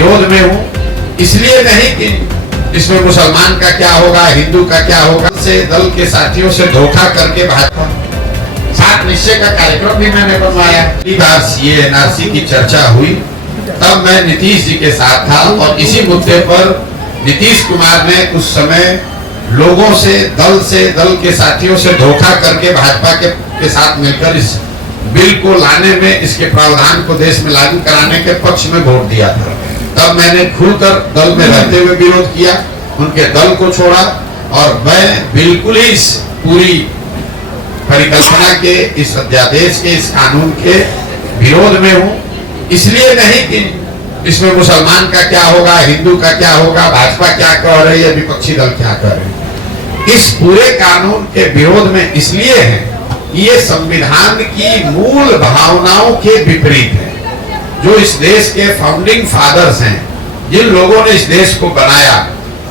विरोध में हूँ, इसलिए नहीं कि इसमें मुसलमान का क्या होगा, हिंदू का क्या होगा, से दल के साथियों से धोखा करके भाजपा सात निश्चय का कार्यक्रम भी मैंने बनवाया। बार सीए एनआरसी की चर्चा हुई तब मैं नीतीश जी के साथ था और इसी मुद्दे पर नीतीश कुमार ने उस समय लोगों से दल के साथियों से धोखा करके भाजपा के साथ मिलकर इस बिल को लाने में, इसके प्रावधान को देश में लागू कराने के पक्ष में वोट दिया था। तब मैंने खुलकर दल में रहते हुए विरोध किया, उनके दल को छोड़ा और मैं बिल्कुल ही इस पूरी परिकल्पना के, इस अध्यादेश के, इस कानून के विरोध में हूँ। इसलिए नहीं कि इसमें मुसलमान का क्या होगा, हिंदू का क्या होगा, भाजपा क्या कह रही है, विपक्षी दल क्या कह रहे हैं। इस पूरे कानून के विरोध में इसलिए है कि ये संविधान की मूल भावनाओं के विपरीत है। जो इस देश के फाउंडिंग फादर्स हैं, जिन लोगों ने इस देश को बनाया,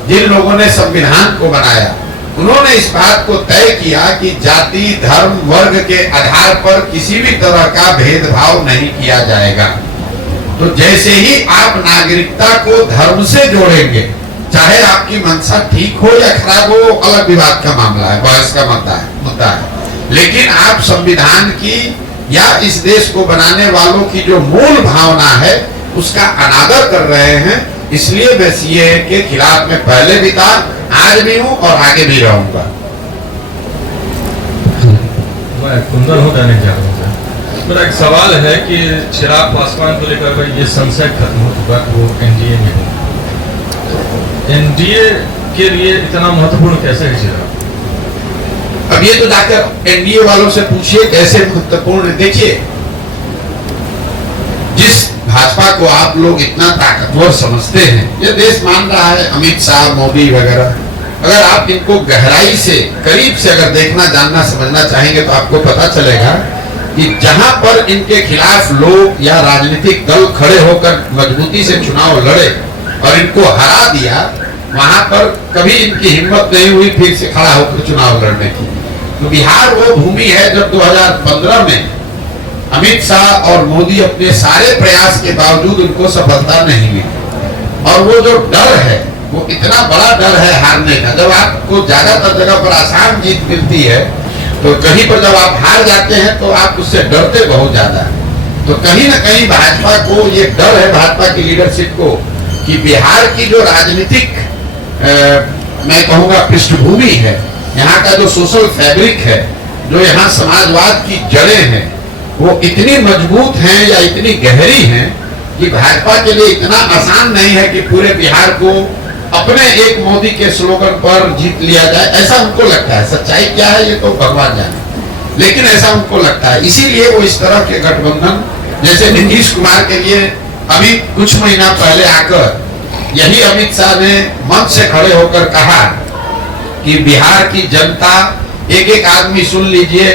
जिन लोगों ने संविधान को बनाया, उन्होंने इस बात को तय किया कि जाति, धर्म, वर्ग के आधार पर किसी भी तरह का भेदभाव नहीं किया जाएगा। तो जैसे ही आप नागरिकता को धर्म से जोड़ेंगे, चाहे आपकी मंशा ठीक हो या खराब हो, अलग विवाद का मामला है, बहस का मुद्दा है, लेकिन आप संविधान की या इस देश को बनाने वालों की जो मूल भावना है उसका अनादर कर रहे हैं। इसलिए मैं सीए के खिलाफ में पहले भी था, आज भी हूं और आगे भी रहूंगा। मैं कुंदन हूं, दैनिक जागरण से। मेरा एक सवाल है कि चिराग पासवान को लेकर ये संशय खत्म हो चुका है, वो एनडीए में हो, एनडीए के लिए इतना महत्वपूर्ण कैसे है चिराग? अब ये तो जाकर एनडीए वालों से पूछिए कैसे महत्वपूर्ण। देखिए, जिस भाजपा को आप लोग इतना ताकतवर समझते हैं, ये देश मान रहा है, अमित शाह, मोदी वगैरह, अगर आप इनको गहराई से, करीब से अगर देखना, जानना, समझना चाहेंगे तो आपको पता चलेगा कि जहां पर इनके खिलाफ लोग या राजनीतिक दल खड़े होकर मजबूती से चुनाव लड़े और इनको हरा दिया, वहां पर कभी इनकी हिम्मत नहीं हुई फिर से खड़ा होकर चुनाव लड़ने की। तो बिहार वो भूमि है जब 2015 में अमित शाह और मोदी अपने सारे प्रयास के बावजूद उनको सफलता नहीं मिली। और वो जो डर है, वो इतना बड़ा डर है हारने का। जब आपको ज्यादातर जगह पर आसान जीत मिलती है, तो कहीं पर जब आप हार जाते हैं तो आप उससे डरते बहुत ज्यादा है। तो कहीं ना कहीं भाजपा को ये डर है, भाजपा की लीडरशिप को, कि बिहार की जो राजनीतिक मैं कहूँगा पृष्ठभूमि है, यहाँ का जो सोशल फैब्रिक है, जो यहाँ समाजवाद की जड़ें हैं, वो इतनी मजबूत हैं या इतनी गहरी हैं कि भाजपा के लिए इतना आसान नहीं है कि पूरे बिहार को अपने एक मोदी के स्लोगन पर जीत लिया जाए। ऐसा उनको लगता है। सच्चाई क्या है ये तो भगवान जाने, लेकिन ऐसा उनको लगता है। इसीलिए वो इस तरह के गठबंधन, जैसे नीतीश कुमार के लिए अभी कुछ महीना पहले आकर यही अमित शाह ने मंच से खड़े होकर कहा कि बिहार की जनता, एक आदमी सुन लीजिए,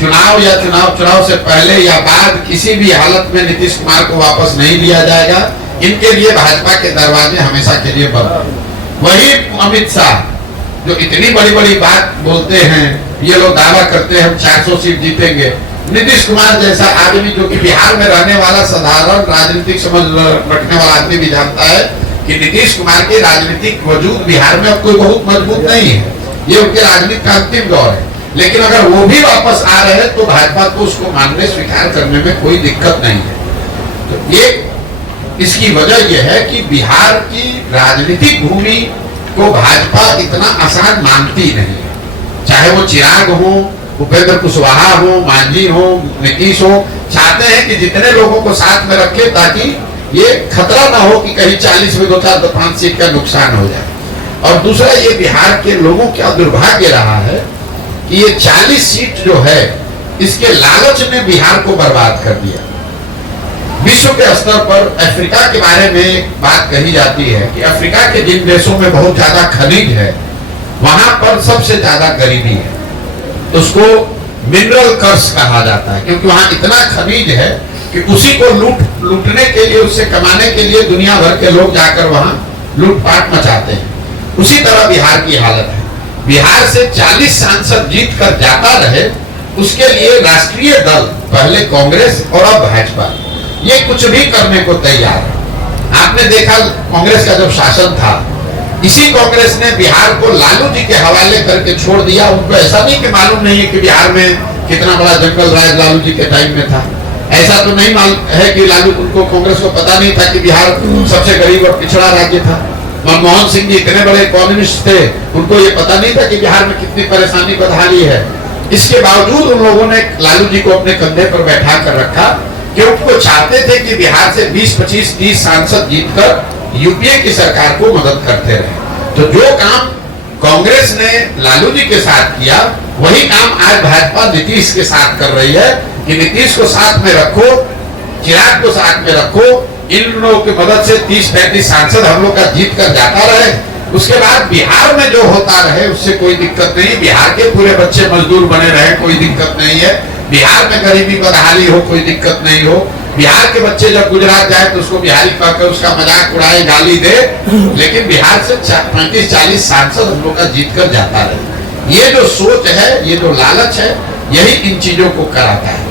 चुनाव से पहले या बाद किसी भी हालत में नीतीश कुमार को वापस नहीं लिया जाएगा। इनके लिए भाजपा के दरवाजे हमेशा के लिए बंद। वही अमित शाह जो इतनी बड़ी बड़ी बात बोलते हैं, ये लोग दावा करते हैं हम 400 सीट जीतेंगे। नीतीश कुमार जैसा आदमी जो कि बिहार में रहने वाला साधारण राजनीतिक समझ रखने वाला आदमी भी जानता है कि नीतीश कुमार के राजनीतिक वजूद बिहार में अब कोई बहुत मजबूत नहीं है। ये उनके राजनीति का अंतिम दौर है। लेकिन अगर वो भी वापस आ रहे हैं तो भाजपा को उसको मानने, स्वीकार करने में कोई दिक्कत नहीं है। तो ये इसकी वजह यह है कि बिहार की राजनीतिक भूमि को भाजपा इतना आसान मानती नहीं है। चाहे वो चिराग हो, उपेंद्र कुशवाहा हो, मांझी हो, नीतीश हो, चाहते हैं कि जितने लोगों को साथ में रखे ताकि ये खतरा ना हो कि कहीं 40 में 2-4-5 सीट का नुकसान हो जाए। और दूसरा, ये बिहार के लोगों का दुर्भाग्य रहा है कि ये 40 सीट जो है, इसके लालच ने बिहार को बर्बाद कर दिया। विश्व के स्तर पर अफ्रीका के बारे में बात कही जाती है कि अफ्रीका के जिन देशों में बहुत ज्यादा खनिज है, वहां पर सबसे ज्यादा गरीबी है। तो उसको मिनरल कर्स कहा जाता है, क्योंकि वहां इतना खनिज है कि उसी को लूटने के लिए, उससे कमाने के लिए दुनिया भर के लोग जाकर वहां लूटपाट मचाते हैं। उसी तरह बिहार की हालत है। बिहार से 40 सांसद जीत कर जाता रहे, उसके लिए राष्ट्रीय दल, पहले कांग्रेस और अब भाजपा, ये कुछ भी करने को तैयार है। आप आपने देखा कांग्रेस का जब शासन था, इसी कांग्रेस ने बिहार को लालू जी के हवाले करके छोड़ दिया। उनको ऐसा नहीं कि मालूम नहीं है कि बिहार में कितना बड़ा जंगल राज लालू जी के टाइम में था। ऐसा तो नहीं मालूम है कि लालू उनको कांग्रेस को पता नहीं था कि बिहार सबसे गरीब और पिछड़ा राज्य था। मनमोहन सिंह जी इतने बड़े कम्युनिस्ट थे, उनको ये पता नहीं था कि बिहार में कितनी परेशानी बदहाली है। इसके बावजूद उन लोगों ने लालू जी को अपने कंधे पर बैठा कर रखा, क्योंकि वो चाहते थे कि बिहार से 20, 25, 30 सांसद जीतकर यूपीए की सरकार को मदद करते रहे। तो जो काम कांग्रेस ने लालू जी के साथ किया, वही काम आज भाजपा नीतीश के साथ कर रही है कि नीतीश को साथ में रखो, चिराग को साथ में रखो, इन लोगों की मदद से 30-35 सांसद हम लोग का जीत कर जाता रहे। उसके बाद बिहार में जो होता रहे उससे कोई दिक्कत नहीं। बिहार के पूरे बच्चे मजदूर बने रहे, कोई दिक्कत नहीं है। बिहार में गरीबी बदहाली हो, कोई दिक्कत नहीं हो। बिहार के बच्चे जब गुजरात जाए तो उसको बिहारी कहकर उसका मजाक उड़ाए, गाली दे, लेकिन बिहार से 35-40 सांसद हम लोग का जीत कर जाता रहे। ये जो सोच है, ये जो लालच है, यही इन चीजों को कराता है।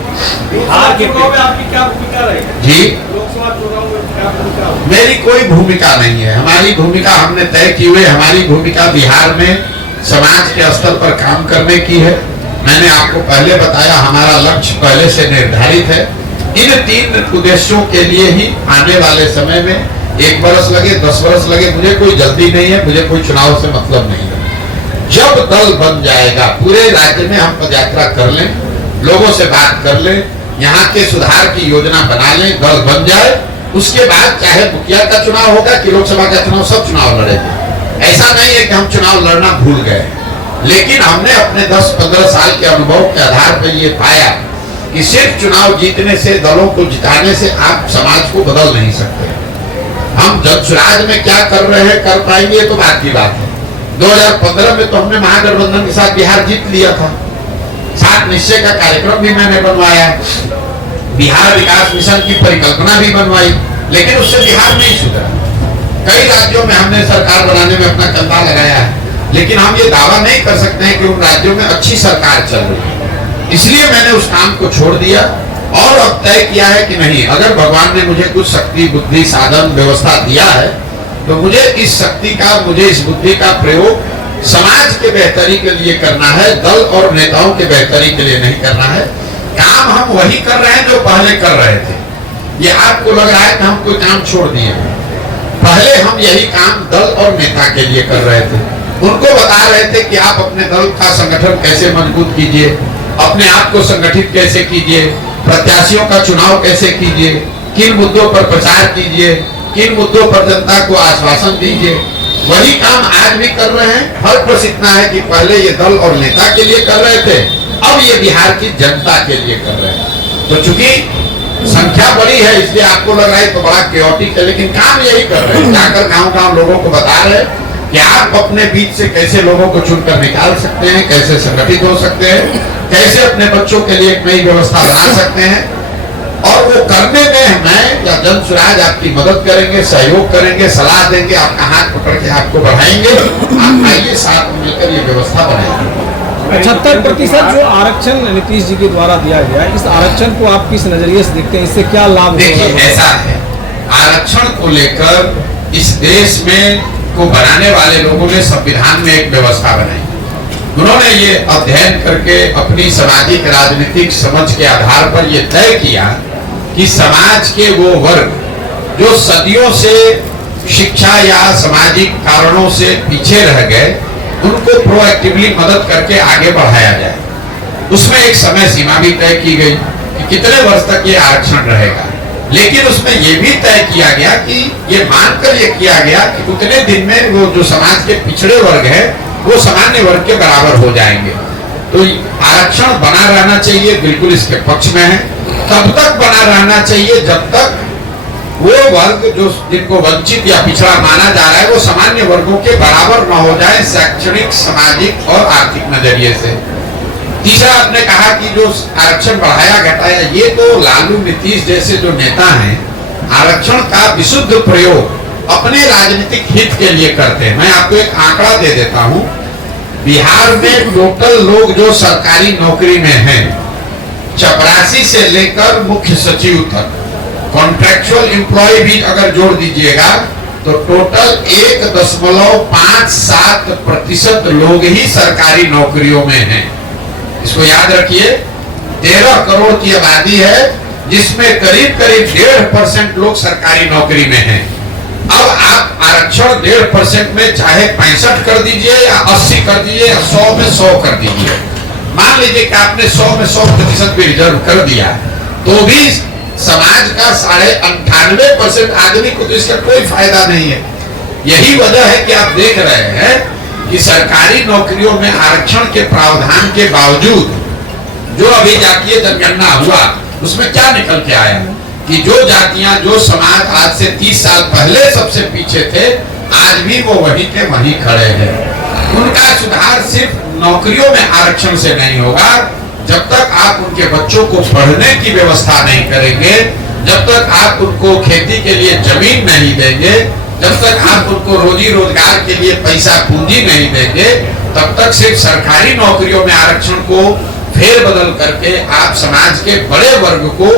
बिहार के चुनाव में आपकी क्या भूमिका रहेगी? जी, लोकसभा चुनाव में क्या भूमिका? मेरी कोई भूमिका नहीं है। हमारी भूमिका हमने तय की हुई। हमारी भूमिका बिहार में समाज के स्तर पर काम करने की है। मैंने आपको पहले बताया, हमारा लक्ष्य पहले से निर्धारित है। इन 3 उद्देश्यों के लिए ही आने वाले समय में 1 वर्ष लगे, 10 वर्ष लगे, मुझे कोई जल्दी नहीं है, मुझे कोई चुनाव से मतलब नहीं है। जब दल बन जाएगा, पूरे राज्य में हम पदयात्रा कर लें, लोगों से बात कर लें, यहाँ के सुधार की योजना बना लें, दल बन जाए, उसके बाद चाहे मुखिया का चुनाव होगा कि लोकसभा का चुनाव, सब चुनाव लड़ेंगे। ऐसा नहीं है कि हम चुनाव लड़ना भूल गए, लेकिन हमने अपने 10-15 साल के अनुभव के आधार पर ये पाया कि सिर्फ चुनाव जीतने से, दलों को जिताने से आप समाज को बदल नहीं सकते। हम जनसुराज में क्या कर रहे हैं, कर पाएंगे, तो बात की बात है। 2015 में तो हमने महागठबंधन के साथ बिहार जीत लिया था। 7 निश्चय का कार्यक्रम भी मैंने बनवाया, बिहार विकास मिशन की परिकल्पना भी बनवाई, लेकिन उससे बिहार नहीं सुधरा। कई राज्यों में हमने सरकार बनाने में अपना कंधा लगाया है, लेकिन हम ये दावा नहीं कर सकते हैं कि उन राज्यों में अच्छी सरकार चल रही है। इसलिए मैंने उस काम को छोड़ दिया और अब तय किया है कि नहीं, अगर भगवान ने मुझे कुछ शक्ति, बुद्धि, साधन, व्यवस्था दिया है, तो मुझे इस शक्ति का, मुझे इस बुद्धि का प्रयोग समाज के बेहतरी के लिए करना है, दल और नेताओं के बेहतरी के लिए नहीं करना है। काम हम वही कर रहे हैं जो पहले कर रहे थे। ये आपको लग रहा है कि हम कोई काम छोड़ दिए, पहले हम यही काम दल और नेता के लिए कर रहे थे। उनको बता रहे थे कि आप अपने दल का संगठन कैसे मजबूत कीजिए, अपने आप को संगठित कैसे कीजिए, प्रत्याशियों का चुनाव कैसे कीजिए, किन मुद्दों पर प्रचार कीजिए, किन मुद्दों पर जनता को आश्वासन दीजिए। वही काम आज भी कर रहे हैं। फर्क बस इतना है कि पहले ये दल और नेता के लिए कर रहे थे, अब ये बिहार की जनता के लिए कर रहे हैं। तो चूंकि संख्या बड़ी है, इसलिए आपको लग रहा है तो बड़ा क्योटिक है, लेकिन काम यही कर रहे हैं। जाकर गांव-गांव लोगों को बता रहे हैं कि आप अपने बीच से कैसे लोगों को चुनकर निकाल सकते हैं, कैसे संगठित हो सकते हैं, कैसे अपने बच्चों के लिए एक नई व्यवस्था बना सकते हैं। और वो करने में मैं या जनसुराज आपकी मदद करेंगे, सहयोग करेंगे, सलाह देंगे, आपका हाथ पकड़ के आपको बढ़ाएंगे। आप आइए, साथ मिलकर ये व्यवस्था बनाएंगे। 75% जो आरक्षण नीतीश जी के द्वारा दिया गया, इस आरक्षण को आप किस नजरिए से देखते हैं? इससे क्या लाभ? देखिए, ऐसा है, आरक्षण को लेकर इस देश में को बनाने वाले लोगों ने संविधान में एक व्यवस्था बनाई। उन्होंने ये अध्ययन करके अपनी सामाजिक राजनीतिक समझ के आधार पर ये तय किया कि समाज के वो वर्ग जो सदियों से शिक्षा या सामाजिक कारणों से पीछे रह गए, उनको प्रोएक्टिवली मदद करके आगे बढ़ाया जाए। उसमें एक समय सीमा भी तय की गई कि कितने वर्ष तक ये आरक्षण रहेगा, लेकिन उसमें ये भी तय किया गया कि ये मानकर ये किया गया कि उतने दिन में वो जो समाज के पिछड़े वर्ग है वो सामान्य वर्ग के बराबर हो जाएंगे। तो आरक्षण बना रहना चाहिए, बिल्कुल इसके पक्ष में है। तब तक बना रहना चाहिए जब तक वो वर्ग जो जिनको वंचित या पिछड़ा माना जा रहा है वो सामान्य वर्गों के बराबर न हो जाए, शैक्षणिक, सामाजिक और आर्थिक नजरिए से। तीसरा, आपने कहा कि जो आरक्षण बढ़ाया घटाया, ये तो लालू नीतीश जैसे जो नेता हैं आरक्षण का विशुद्ध प्रयोग अपने राजनीतिक हित के लिए करते हैं। मैं आपको एक आंकड़ा दे देता हूं। बिहार में टोटल लोग जो सरकारी नौकरी में हैं, चपरासी से लेकर मुख्य सचिव तक, कॉन्ट्रैक्चुअल एम्प्लॉय भी अगर जोड़ दीजिएगा तो टोटल 1.57% लोग ही सरकारी नौकरियों में हैं। इसको याद रखिए, 13 करोड़ की आबादी है जिसमें करीब 1.5% लोग सरकारी नौकरी में हैं। अब आप आरक्षण 1.5% में चाहे 65 कर दीजिए या 80 कर दीजिए या 100 में 100 कर दीजिए, मान लीजिए कि आपने 100 में 100% भी रिजर्व कर दिया, तो भी समाज का 98.5% आदमी को तो इसका कोई फायदा नहीं है। यही वजह है कि आप देख रहे हैं कि सरकारी नौकरियों में आरक्षण के प्रावधान के बावजूद जो अभी जातीय जनगणना हुआ उसमें क्या निकल के आया कि जो जातियां, जो समाज आज से 30 साल पहले सबसे पीछे थे, आज भी वो वहीं के वहीं खड़े हैं। उनका सुधार सिर्फ नौकरियों में आरक्षण से नहीं होगा। जब तक आप उनके बच्चों को पढ़ने की व्यवस्था नहीं करेंगे, जब तक आप उनको खेती के लिए जमीन नहीं देंगे, जब तक आप उनको रोजी रोजगार के लिए पैसा पूंजी नहीं देंगे, तब तक सिर्फ सरकारी नौकरियों में आरक्षण को फेर बदल करके आप समाज के बड़े वर्ग को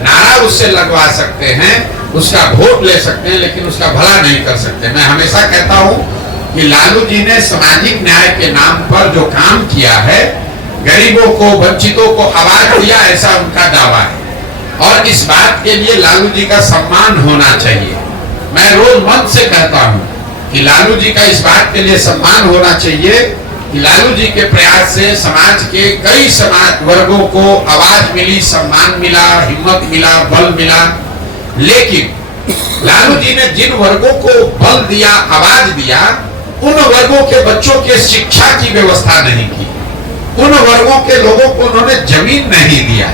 नारा उससे लगवा सकते हैं, उसका वोट ले सकते हैं, लेकिन उसका भला नहीं कर सकते। मैं हमेशा कहता हूं कि लालू जी ने सामाजिक न्याय के नाम पर जो काम किया है, गरीबों को, वंचितों को आवाज दिया, ऐसा उनका दावा है और इस बात के लिए लालू जी का सम्मान होना चाहिए। मैं रोज मन से कहता हूं कि लालू जी का इस बात के लिए सम्मान होना चाहिए कि लालू जी के प्रयास से समाज के कई समाज वर्गों को आवाज मिली, सम्मान मिला, हिम्मत मिला, बल मिला। लेकिन लालू जी ने जिन वर्गों को बल दिया, आवाज दिया, उन वर्गों के बच्चों के शिक्षा की व्यवस्था नहीं की, उन वर्गों के लोगों को उन्होंने जमीन नहीं दिया,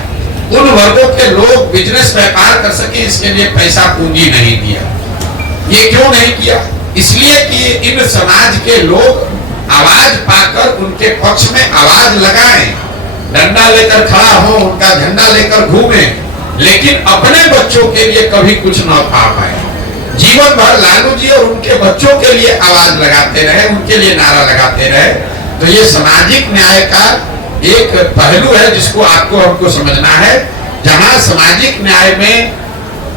उन वर्गों के लोग बिजनेस व्यापार कर सके इसके लिए पैसा पूंजी नहीं दिया। ये क्यों नहीं किया? इसलिए कि इन समाज के लोग आवाज पाकर उनके पक्ष में आवाज लगाएं, डंडा लेकर खड़ा हो, उनका झंडा लेकर घूमे, लेकिन अपने बच्चों के लिए कभी कुछ न पा पाए। जीवन भर लालू जी और उनके बच्चों के लिए आवाज लगाते रहे, उनके लिए नारा लगाते रहे। तो ये सामाजिक न्याय का एक पहलू है जिसको आपको हमको समझना है। जहां सामाजिक न्याय में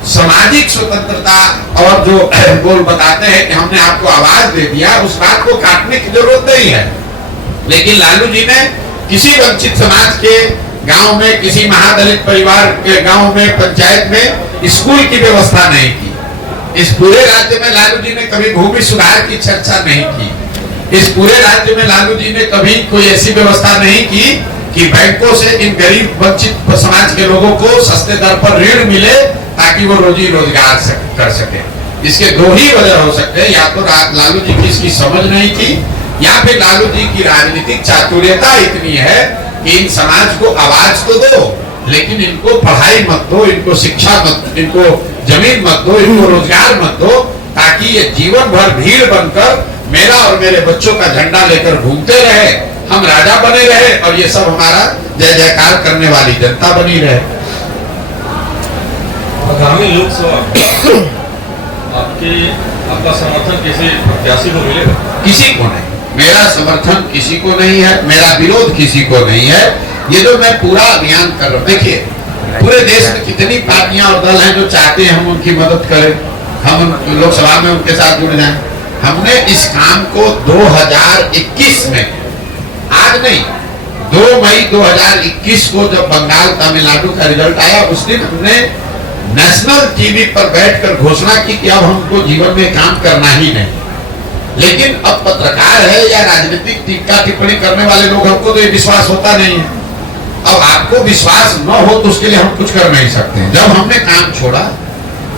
सामाजिक स्वतंत्रता और जो बोल बताते हैं कि हमने आपको आवाज दे दिया, उस बात को काटने की जरूरत नहीं है। लेकिन लालू जी ने किसी वंचित समाज के गांव में, किसी महादलित परिवार के गांव में, पंचायत में स्कूल की व्यवस्था नहीं की। इस पूरे राज्य में लालू जी ने कभी भूमि सुधार की चर्चा नहीं की। इस पूरे राज्य में लालू जी ने कभी कोई ऐसी व्यवस्था नहीं की कि बैंकों से इन गरीब वंचित समाज के लोगों को सस्ते दर पर ऋण मिले ताकि वो रोजी रोजगार कर सके। इसके दो ही वजह हो सकते हैं, या तो लालू जी की इसकी समझ नहीं थी, या फिर लालू जी की राजनीतिक चातुर्यता इतनी है कि इन समाज को आवाज तो दो, लेकिन इनको पढ़ाई मत दो, इनको शिक्षा मत, इनको जमीन मत दो, इनको रोजगार मत दो, ताकि ये जीवन भर भीड़ बनकर मेरा और मेरे बच्चों का झंडा लेकर घूमते रहे, हम राजा बने रहे और ये सब हमारा जय जयकार करने वाली जनता बनी रहे। आगामी लोकसभा आपका समर्थन किसी प्रत्याशी को मिलेगा? किसी को नहीं। मेरा समर्थन किसी को नहीं है, मेरा विरोध किसी को नहीं है। ये जो मैं पूरा अभियान कर रहा हूँ, देखिए पूरे देश में कितनी पार्टियां और दल हैं जो चाहते हैं हम उनकी मदद करें, हम लोकसभा में उनके साथ जुड़ जाएं। हमने इस काम को 2021 में, आज नहीं, 2 मई 2021 को जब बंगाल तमिलनाडु का रिजल्ट आया, उस दिन हमने नेशनल टीवी पर बैठकर घोषणा की कि अब हमको जीवन में काम करना ही नहीं। लेकिन अब पत्रकार है या राजनीतिक टीका टिप्पणी करने वाले लोग, हमको तो ये विश्वास होता नहीं है। अब आपको विश्वास न हो तो उसके लिए हम कुछ कर नहीं सकते। जब हमने काम छोड़ा,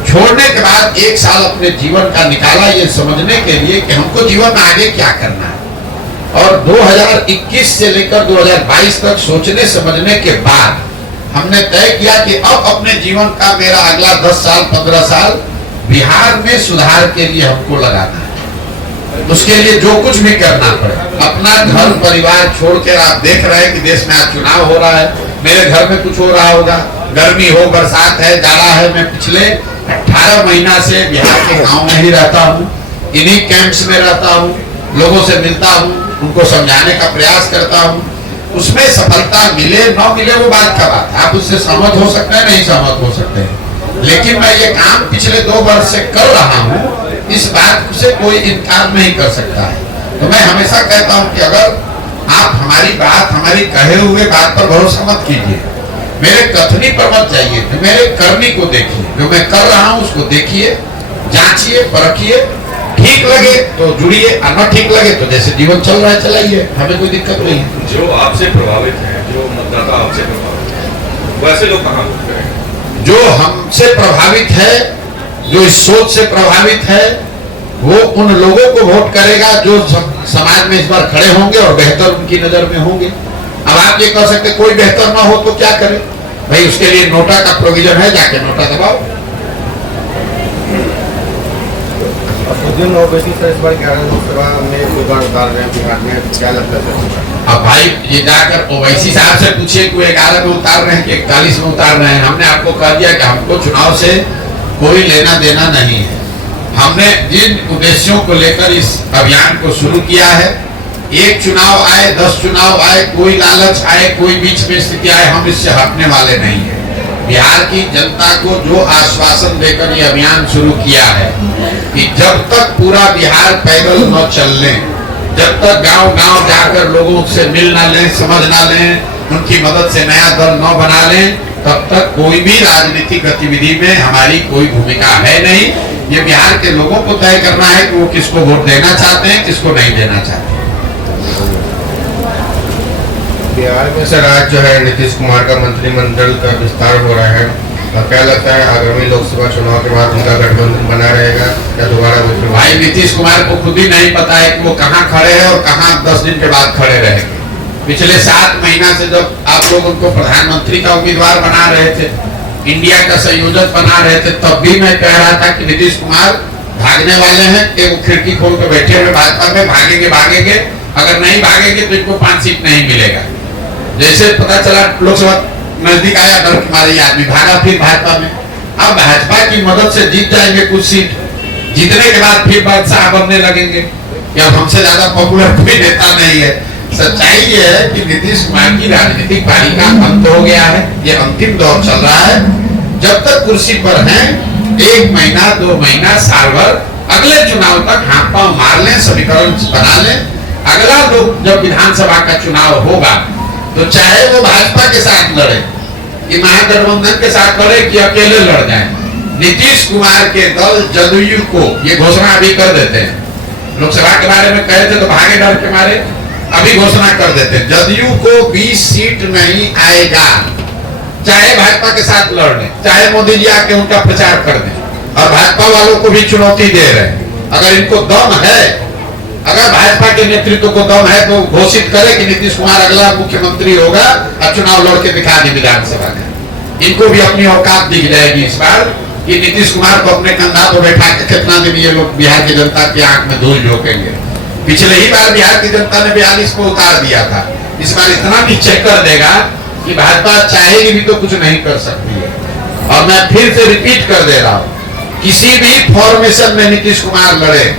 छोड़ने के बाद 1 साल अपने जीवन का निकाला ये समझने के लिए कि हमको जीवन में आगे क्या करना है, और 2021 से लेकर 2022 तक सोचने समझने के बाद हमने तय किया कि अब अपने जीवन का मेरा अगला 10 साल 15 साल बिहार में सुधार के लिए हमको लगाना है। उसके लिए जो कुछ भी करना पड़े, अपना घर परिवार छोड़कर, आप देख रहे हैं कि देश में आज चुनाव हो रहा है, मेरे घर में कुछ हो रहा होगा, गर्मी हो, बरसात है, जाड़ा है। मैं पिछले 18 महीना से बिहार के गांव में ही रहता हूँ, इन्हीं कैंप्स में रहता हूँ, लोगों से मिलता हूँ, उनको समझाने का प्रयास करता हूँ। उसमें सफलता मिले न मिले वो बात का बात है, आप उससे सहमत हो सकते हैं, नहीं सहमत हो सकते हैं, लेकिन मैं ये काम पिछले 2 वर्ष से कर रहा हूँ, इस बात से कोई इनकार नहीं कर सकता है। तो मैं हमेशा कहता हूँ कि अगर आप हमारी बात, हमारी कहे हुए बात पर भरोसा मत कीजिए, मेरे कथनी पर मत जाइए, तो मेरे करनी को देखिए, जो मैं कर रहा हूँ उसको देखिए, जांचिए, परखिए, ठीक लगे तो जुड़िए, और न ठीक लगे तो जैसे जीवन चल रहा है चलाइए, हमें कोई दिक्कत नहीं है। जो आपसे प्रभावित है, जो मतदाता आपसे प्रभावित है, वैसे लोग कहाँ वोट करेंगे? जो हमसे प्रभावित है, जो इस सोच से प्रभावित है, वो उन लोगों को वोट करेगा जो समाज में इस बार खड़े होंगे और बेहतर उनकी नजर में होंगे। अब आप ये कह सकते कोई बेहतर ना हो तो क्या करे, भाई उसके लिए नोटा का प्रोविजन है, जाके नोटा दबाओ। जिन ओवैसी से इस बार 11 लोकसभा में उम्मीदवार उतार रहे हैं बिहार में, क्या लगता है? अब भाई ये जाकर ओवैसी साहब से पूछिए कि 11 में उतार रहे हैं कि 41 में उतार रहे हैं। हमने आपको कह दिया कि हमको चुनाव से कोई लेना देना नहीं है। हमने जिन उद्देश्यों को लेकर इस अभियान को शुरू किया है, एक चुनाव आए, 10 चुनाव आए, कोई लालच आए, कोई बीच में स्थिति आए, हम इससे हटने वाले नहीं है। बिहार की जनता को जो आश्वासन देकर ये अभियान शुरू किया है कि जब तक पूरा बिहार पैदल न चल लें, जब तक गांव-गांव जाकर लोगों से मिल ना लें, समझ ना लें, उनकी मदद से नया दल न बना लें, तब तक कोई भी राजनीतिक गतिविधि में हमारी कोई भूमिका है नहीं। ये बिहार के लोगों को तय करना है कि वो किसको वोट देना चाहते हैं, किसको नहीं देना चाहते। बिहार में सर आज जो है नीतीश कुमार का मंत्रिमंडल का विस्तार हो रहा है, और क्या लगता है आगामी लोकसभा चुनाव के बाद उनका गठबंधन बना रहेगा या दोबारा? भाई नीतीश कुमार को खुद ही नहीं पता है कि वो कहाँ खड़े हैं और कहाँ 10 दिन के बाद खड़े रहेंगे। पिछले 7 महीना से जब आप लोग उनको प्रधानमंत्री का उम्मीदवार बना रहे थे, इंडिया का संयोजक बना रहे थे, तब भी मैं कह रहा था कि नीतीश कुमार भागने वाले हैं, कि वो खिड़की खोल कर बैठे हुए भाजपा में भागेंगे, अगर नहीं भागेंगे तो इनको 5 सीट नहीं मिलेगा। जैसे पता चला लोकसभा नजदीक आया, डर के मारे आदमी भागा फिर भाजपा में। अब भाजपा की मदद से जीत जाएंगे कुछ सीट, जीतने के बाद फिर बादशाह बनने लगेंगे कि अब हमसे ज्यादा पॉपुलर कोई नेता नहीं है। सच्चाई ये है कि नीतीश कुमार की राजनीतिक पारी का अंत हो गया है, ये अंतिम दौर चल रहा है। जब तक कुर्सी पर हैं, 1 महीना 2 महीना साल भर, अगले चुनाव तक हाथ पांव मार लें, समीकरण बना लें। अगला लोग जब विधानसभा का चुनाव होगा तो चाहे वो भाजपा के साथ लड़े, कि महागठबंधन के साथ लड़े, कि अकेले लड़ जाए, नीतीश कुमार के दल जदयू को ये घोषणा अभी कर देते हैं। लोकसभा के बारे में कहे थे तो भागे डर के मारे, अभी घोषणा कर देते हैं जदयू को 20 सीट नहीं आएगा, चाहे भाजपा के साथ लड़ लें, चाहे मोदी जी आके उनका प्रचार कर दें। और भाजपा वालों को भी चुनौती दे रहे हैं, अगर इनको दम है, अगर भाजपा के नेतृत्व को दम है तो घोषित करे कि नीतीश कुमार अगला मुख्यमंत्री होगा और चुनाव लड़ के दिखा दी विधानसभा में। इनको भी अपनी औकात दिख जाएगी इस बार कि नीतीश कुमार को अपने कंधा पर बैठा के कितना दिन ये लोग बिहार की जनता की आंख में धूल झोंकेंगे। पिछले ही बार बिहार की जनता ने 42 को उतार दिया था, इस बार इतना निश्चय कर देगा कि भाजपा चाहेगी भी तो कुछ नहीं कर सकती है। और मैं फिर से रिपीट कर दे रहा हूँ, किसी भी फॉर्मेशन में नीतीश कुमार लड़े,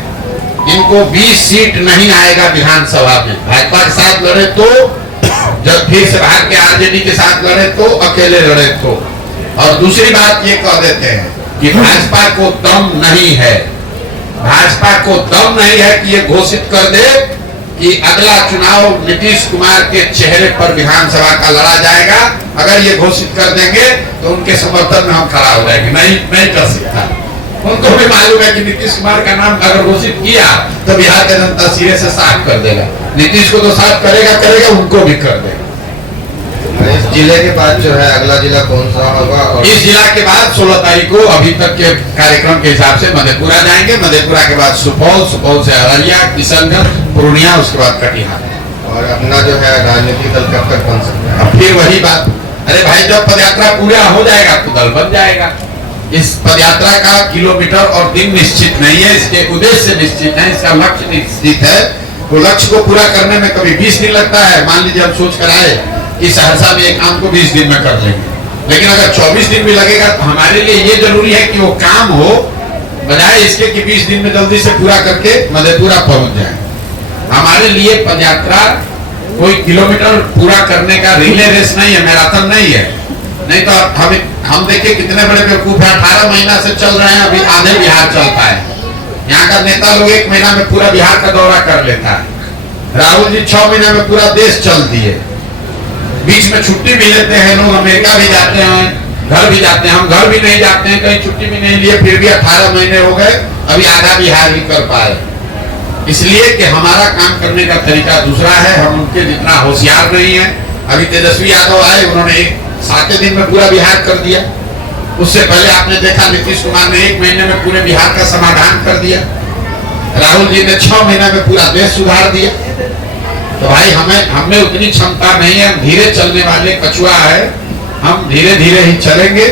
इनको 20 सीट नहीं आएगा विधानसभा में। भाजपा के साथ लड़े तो, जब फिर से भाग के आरजेडी के साथ लड़े तो, अकेले लड़े तो। और दूसरी बात ये कह देते हैं कि भाजपा को दम नहीं है, भाजपा को दम नहीं है कि ये घोषित कर दे कि अगला चुनाव नीतीश कुमार के चेहरे पर विधानसभा का लड़ा जाएगा। अगर ये घोषित कर देंगे तो उनके समर्थन में हम खड़ा हो जाएंगे, नहीं कर सकता। उनको भी मालूम है कि नीतीश कुमार का नाम अगर घोषित किया तो बिहार का जनता सिरे से साफ कर देगा। नीतीश को तो साफ करेगा, उनको भी कर देगा। इस जिले के बाद जो है अगला जिला कौन सा होगा? और इस जिला के बाद 16 तारीख को अभी तक के कार्यक्रम के हिसाब से मधेपुरा जाएंगे, मधेपुरा के बाद सुपौल, सुपौल से अररिया, किशनगंज, पूर्णिया, उसके बाद कटिहार। और अपना जो है राजनीतिक दल कब तक बन सकता है? अब फिर वही बात, अरे भाई जब पदयात्रा पूरा हो जाएगा तो दल बन जाएगा। इस पदयात्रा का किलोमीटर और दिन निश्चित नहीं है, इसके उद्देश्य निश्चित है, इसका लक्ष्य निश्चित है। तो लक्ष्य को पूरा करने में कभी 20 दिन लगता है। मान लीजिए हम सोच कर आए कि सहरसा में एक काम को 20 दिन में कर लेंगे, लेकिन अगर 24 दिन भी लगेगा तो हमारे लिए ये जरूरी है कि वो काम हो, बजाय इसके कि 20 दिन में जल्दी से पूरा करके मधेपुरा पहुंच जाए। हमारे लिए पदयात्रा कोई किलोमीटर पूरा करने का रिले रेस नहीं है, मैराथन नहीं है। नहीं तो हम देखिए कितने बड़े बेवकूफ है, 18 महीना से चल रहे हैं, अभी आधे बिहार चलता है। यहाँ का नेता लोग 1 महीना में पूरा बिहार का दौरा कर लेता है। राहुल जी 6 महीने में पूरा देश चल दिए, बीच में छुट्टी भी लेते हैं लोग, अमेरिका भी जाते हैं, घर भी जाते हैं, हम घर भी नहीं जाते हैं, कहीं छुट्टी भी नहीं लिए, फिर भी 18 महीने हो गए, अभी आधा बिहार ही कर पाए। इसलिए कि हमारा काम करने का तरीका दूसरा है, हम उनके जितना होशियार नहीं है। अभी तेजस्वी यादव आए, उन्होंने 7 दिन में पूरा बिहार कर दिया। उससे पहले आपने देखा नीतीश कुमार ने 1 महीने में पूरे बिहार का समाधान कर दिया। राहुल जी ने 6 महीने में पूरा देश सुधार दिया। तो भाई हमें उतनी क्षमता नहीं है, हम धीरे चलने वाले कछुआ है, हम धीरे धीरे ही चलेंगे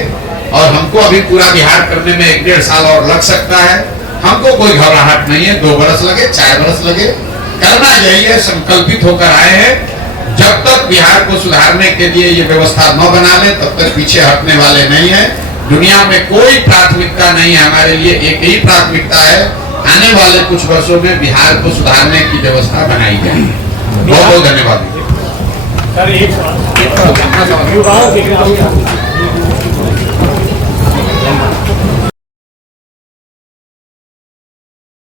और हमको अभी पूरा बिहार करने में 1-1.5 साल और लग सकता है। हमको कोई घबराहट नहीं है, 2 बरस लगे, 4 बरस लगे, करना यही है, संकल्पित होकर आए हैं। जब तक बिहार को सुधारने के लिए ये व्यवस्था न बना ले तब तक पीछे हटने वाले नहीं है। दुनिया में कोई प्राथमिकता नहीं है, हमारे लिए एक ही प्राथमिकता है, आने वाले कुछ वर्षों में बिहार को सुधारने की व्यवस्था बनाई जाए। बहुत बहुत धन्यवाद। सर एक युवाओं के